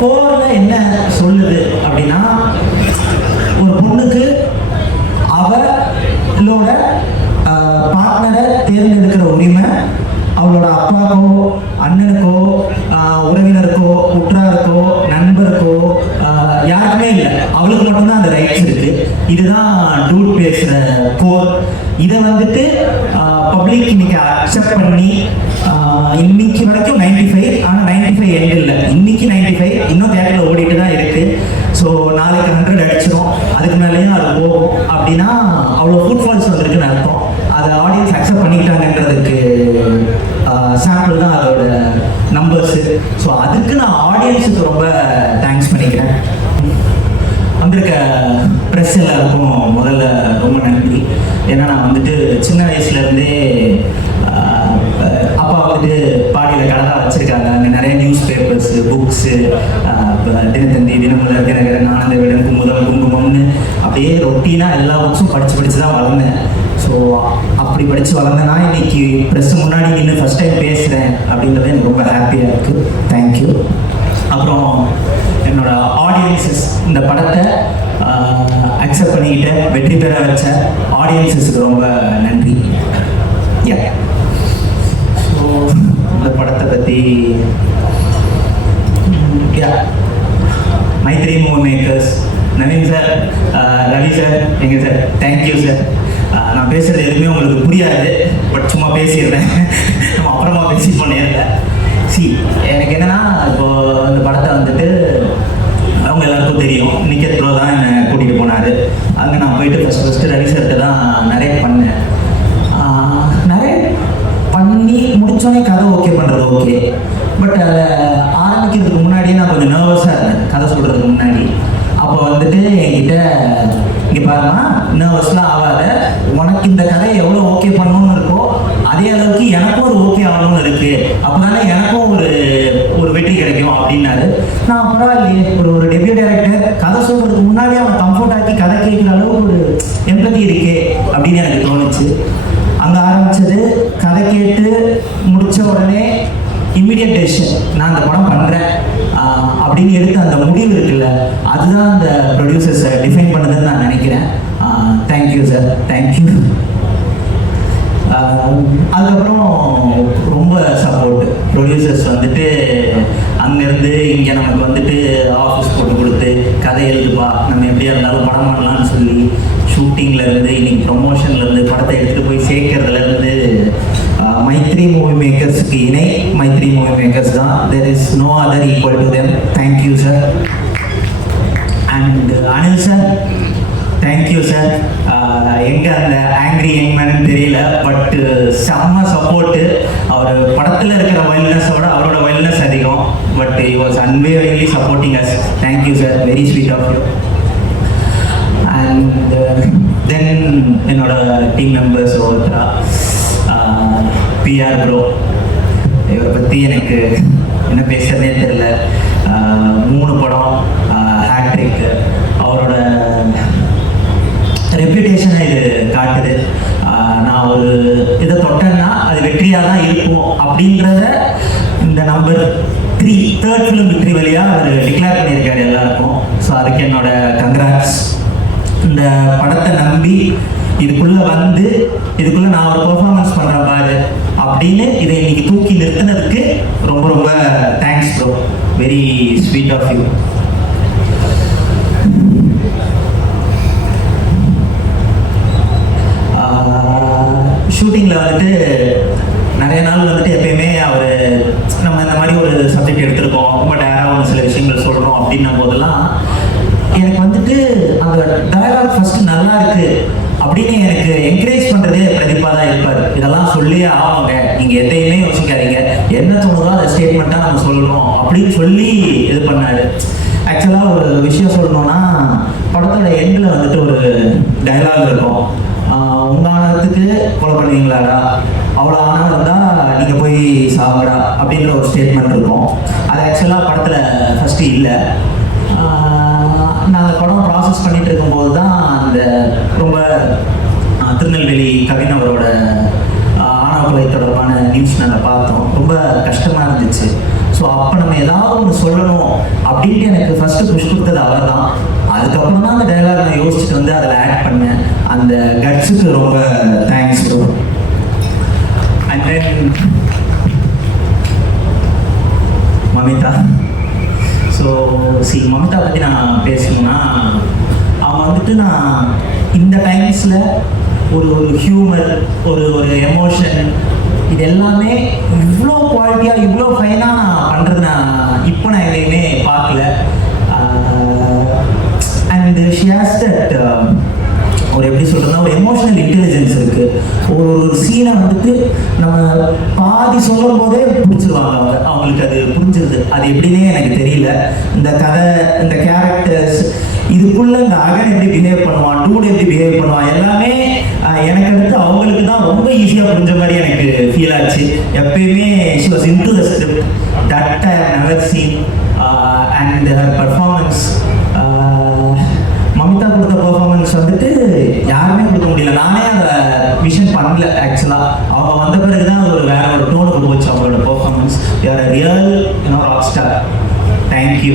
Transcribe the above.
கோரில் என்ன சொல்லுது அப்படின்னா, ஒரு பொண்ணுக்கு அவளோட பார்ட்னரை தேர்ந்தெடுக்கிற உரிமை அவளோட அப்பாவுக்கோ அண்ணனுக்கோ உறவினருக்கோ உற்றாருக்கோ நண்பருக்கோ யாருக்குமே இல்லை, அவளுக்கு மட்டும்தான் அந்த ரைட்ஸ் இருக்கு. இதுதான் டூட் பேசுகிற கோர். இதை வந்துட்டு பப்ளிக் இன்னைக்கு அக்செப்ட் பண்ணி இன்னைக்கு வரைக்கும் 95, ஆனால் 95 எண்ட் இல்லை, இன்னைக்கு 95 இன்னும் தேட்டரில் ஓடிட்டு தான் இருக்கு. ஸோ நாளைக்கு 100 அடிச்சிடும், அதுக்கு மேலேயும் அது போகும். அப்படின்னா அவ்வளோ ஃபுட்ஃபால்ஸ் வந்திருக்குன்னு அர்த்தம். அதை ஆடியன்ஸ் அக்செப்ட் பண்ணிக்கிட்டாங்கன்றதுக்கு சாம்பிள் தான் அதோட நம்பர்ஸு. ஸோ அதுக்கு நான் ஆடியன்ஸுக்கு ரொம்ப தேங்க்ஸ் பண்ணிக்கிறேன். வந்திருக்க ப்ரெஸ் எல்லாருக்கும் முதல்ல ரொம்ப நன்றி. ஏன்னா நான் வந்துட்டு சின்ன வயசுலேருந்தே அப்பா வந்துட்டு பாடியில் கடை தான் வச்சுருக்காங்க. அங்கே நிறைய newspapers, books, Dinathanthi, Dinamalar, Dinakaran, Ananda Vikatan, Kumudam, குங்குமம்னு அப்படியே ரொட்டீனாக எல்லா புக்ஸும் படித்து தான் வளர்ந்தேன். ஸோ அப்படி படித்து வளர்ந்தேன்னா இன்னைக்கு ப்ரெஸ் முன்னாடி நின்று ஃபஸ்ட் டைம் பேசுகிறேன் அப்படின்றது எனக்கு ரொம்ப ஹாப்பியாக இருக்குது. தேங்க்யூ. அப்புறம் என்னோட ஆடியன்ஸஸ், இந்த படத்தை அக்செப்ட் பண்ணிக்கிட்டு வெற்றி பெற வச்ச ஆடியன்ஸஸுக்கு ரொம்ப நன்றி. ஸோ இந்த படத்தை பற்றி Mythri Movie Makers, Naveen sir, Ravi sir, எங்க சார், தேங்க்யூ சார். நான் பேசுகிறது எதுவுமே உங்களுக்கு புரியாது, பட் சும்மா பேசிடுறேன், நம்ம அப்புறமா பேசி பண்ணிடுறேன். எனக்கு என்னன்னா, இப்போ இந்த படத்தை வந்துட்டு அவங்க எல்லாருக்கும் தெரியும், நிக்கத் ப்ரோ தான் என்னை கூட்டிகிட்டு போனார். அங்கே நான் போயிட்டு ஃபஸ்ட்டு ரவி சார்கிட்ட தான் நரேட் பண்ணேன். நரேட் பண்ணி முடித்தோடனே கதை ஓகே பண்ணுறது ஓகே, பட் அதை ஆரம்பிக்கிறதுக்கு முன்னாடியே நான் கொஞ்சம் நர்வஸாக இருந்தேன் கதை சொல்கிறதுக்கு முன்னாடி. அப்போ வந்துட்டு என்கிட்ட, இங்கே பாருமா, நர்வஸ்லாம் ஆகாத, உனக்கு இந்த கதை எவ்வளோ ஓகே பண்ணணும்னு இருக்கோ அதே அளவுக்கு எனக்கும் ஒரு ஓகே ஆகணும்னு இருக்குது, அப்போ தானே எனக்கும் ஒரு வெற்றி கிடைக்கும் அப்படின்னாரு. நான் பரவாயில்லையே, ஒரு டெபியூ டைரக்டர் கதை சொல்கிறதுக்கு முன்னாடி அவன் கம்ஃபர்ட் ஆக்கி கதை கேட்குற அளவுக்கு ஒரு எம்பதி இருக்கே அப்படின்னு எனக்கு தோணுச்சு. அங்கே ஆரம்பித்தது கதை கேட்டு முடித்த உடனே இம்மிடியட் டெசிஷன், நான் அந்த படம் பண்ணுறேன் அப்படின்னு எடுத்து அந்த முடிவு இருக்குல்ல, அதுதான் அந்த ப்ரொடியூசர்ஸை டிஃபைன் பண்ணதுன்னு நான் நினைக்கிறேன். Thank you sir, thank you. அதுக்கப்புறம் ரொம்ப சப்போர்ட் ப்ரொடியூசர்ஸ் வந்துட்டு அங்கேருந்து இங்கே நமக்கு வந்துட்டு ஆஃபீஸ் போட்டு கொடுத்து கதை எழுதுப்பா, நம்ம எப்படியா இருந்தாலும் படம் பண்ணலான்னு சொல்லி ஷூட்டிங்லேருந்து இன்னைக்கு ப்ரொமோஷன்லேருந்து படத்தை எடுத்துகிட்டு போய் சேர்க்கறதுலேருந்து மைத்ரி மூவி மேக்கர்ஸுக்கு இணை மைத்ரி மூவி மேக்கர்ஸ் தான். There is no other equal to them. Thank you sir. And Anil sir, thank you sir. எங்கே அந்த ஆங்க்ரி யங்மேன் தெரியல, பட் செம்ம சப்போர்ட்டு. அவர் படத்தில் இருக்கிற வைல்ட்னஸோட அவரோட வைல்ட்னஸ் அதிகம், but he was unwaveringly supporting us. Thank you sir, very sweet of you. And then என்னோட team members ஒருத்தரா பிஆர் ப்ரோ, இவரை பற்றி எனக்கு என்ன பேசுறதே தெரியல. 3 படம் ஹேட்ரிக், அவரோட ரெப்யூட்டேஷனை இது காட்டுது. நான் ஒரு இதை தொட்டேன்னா அது வெற்றியாக தான் இருக்கும் அப்படின்றத இந்த நம்பர் 3 தேர்ட் ஃபிலிம் விக்ட்ரி வழியாக அவர் டிக்ளேர் பண்ணியிருக்காரு எல்லாருக்கும். ஸோ அதுக்கு என்னோட கங்க்ராட்ஸ். இந்த படத்தை நம்பி இதுக்குள்ளே வந்து இதுக்குள்ளே நான் ஒரு பெர்ஃபார்மன்ஸ் பண்ணுறேன் பாரு அப்படின்னு இதை இன்னைக்கு தூக்கி நிறுத்தினதுக்கு ரொம்ப ரொம்ப thanks bro, very sweet of you. ஷூட்டிங்கில் வந்துட்டு நிறைய நாள் வந்துட்டு எப்பயுமே அவர் நம்ம இந்த மாதிரி ஒரு சப்ஜெக்ட் எடுத்திருக்கோம், ரொம்ப டேராக ஒரு சில விஷயங்கள் சொல்கிறோம் அப்படின்னும் போதெல்லாம் எனக்கு வந்துட்டு அந்த டயலாக் ஃபஸ்ட்டு நல்லா இருக்குது அப்படின்னு எனக்கு என்கரேஜ் பண்ணுறதே பிரதீப்பா தான் இருப்பார். இதெல்லாம் சொல்லியே ஆவாங்க, நீங்கள் எதையுமே யோசிக்காதீங்க, என்ன தோணுதோ அதை ஸ்டேட்மெண்ட்டாக நம்ம சொல்லணும் அப்படின்னு சொல்லி இது பண்ணார். ஆக்சுவலாக ஒரு விஷயம் சொல்லணும்னா, படத்தோட எண்டில் வந்துட்டு ஒரு டயலாக் இருக்கும், உங்கள் ஆனத்துக்கு கொலை பண்ணுவீங்களாடா, அவ்வளோ ஆனால் இருந்தால் நீங்கள் போய் சாவடா அப்படின்ற ஒரு ஸ்டேட்மெண்ட் இருக்கும். அது ஆக்சுவலாக படத்தில் ஃபஸ்ட்டு இல்லை. நாங்கள் படம் ப்ராசஸ் பண்ணிகிட்டு இருக்கும்போது தான் அந்த ரொம்ப திருநெல்வேலி கவின் அவரோட ஆணவ கொலை தொடர்பான நியூஸ் நாங்கள் பார்த்தோம். ரொம்ப கஷ்டமாக இருந்துச்சு. ஸோ அப்போ நம்ம ஏதாவது ஒன்று சொல்லணும் அப்படின்ட்டு எனக்கு ஃபர்ஸ்ட் புஷ் கொடுத்தது அவர் தான். அதுக்கப்புறம் தான் அந்த டைலாக் நான் யோசிச்சுட்டு வந்து அதில் ஆட் பண்ணேன். அந்த கட்ஸுக்கு ரொம்ப thanks bro. And then Mamitha. So Mamitha பற்றி நான் பேசணும்னா, அவங்க வந்துட்டு நான் இந்த டைம்ஸில் ஒரு ஹியூமர், ஒரு எமோஷன், இது எல்லாமே இவ்வளோ குவாலிட்டியாக இவ்வளோ ஃபைனாக நான் பண்ணுறது இப்போ நான் எதையுமே பார்க்கல. அண்ட் ஷி ஹேஸ் தட் ஒரு எப்படி சொல்கிறதுனா ஒரு எமோஷனல் இன்டெலிஜென்ஸ் இருக்குது. ஒரு சீனை வந்துட்டு நம்ம பாதி சொல்லும் போதே பிடிச்சிருவாங்க அவங்களுக்கு அது புரிஞ்சிருது. அது எப்படின்னே எனக்கு தெரியல. இந்த கதை, இந்த கேரக்டர்ஸ், இதுக்குள்ள இந்த அகன் எப்படி பிஹேவ் பண்ணுவான், டூட் எப்படி பிஹேவ் பண்ணுவான், எல்லாமே எனக்கு அடுத்து அவங்களுக்கு தான் ரொம்ப ஈஸியாக புரிஞ்ச மாதிரி எனக்கு ஃபீல் ஆச்சு. எப்பயுமே she was into the script that I have never seen. And her performance, Mamitha கொடுத்த பர்ஃபார்மன்ஸ் வந்துட்டு யாருமே கொடுக்க முடியல. நானே அதை விஷன் பண்ணல ஆக்சுவலாக. அவங்க வந்த பிறகு தான் அது ஒரு வேற ஒரு டோனுக்கு போச்சு அவங்களோட performance. You are real rock star. Thank you.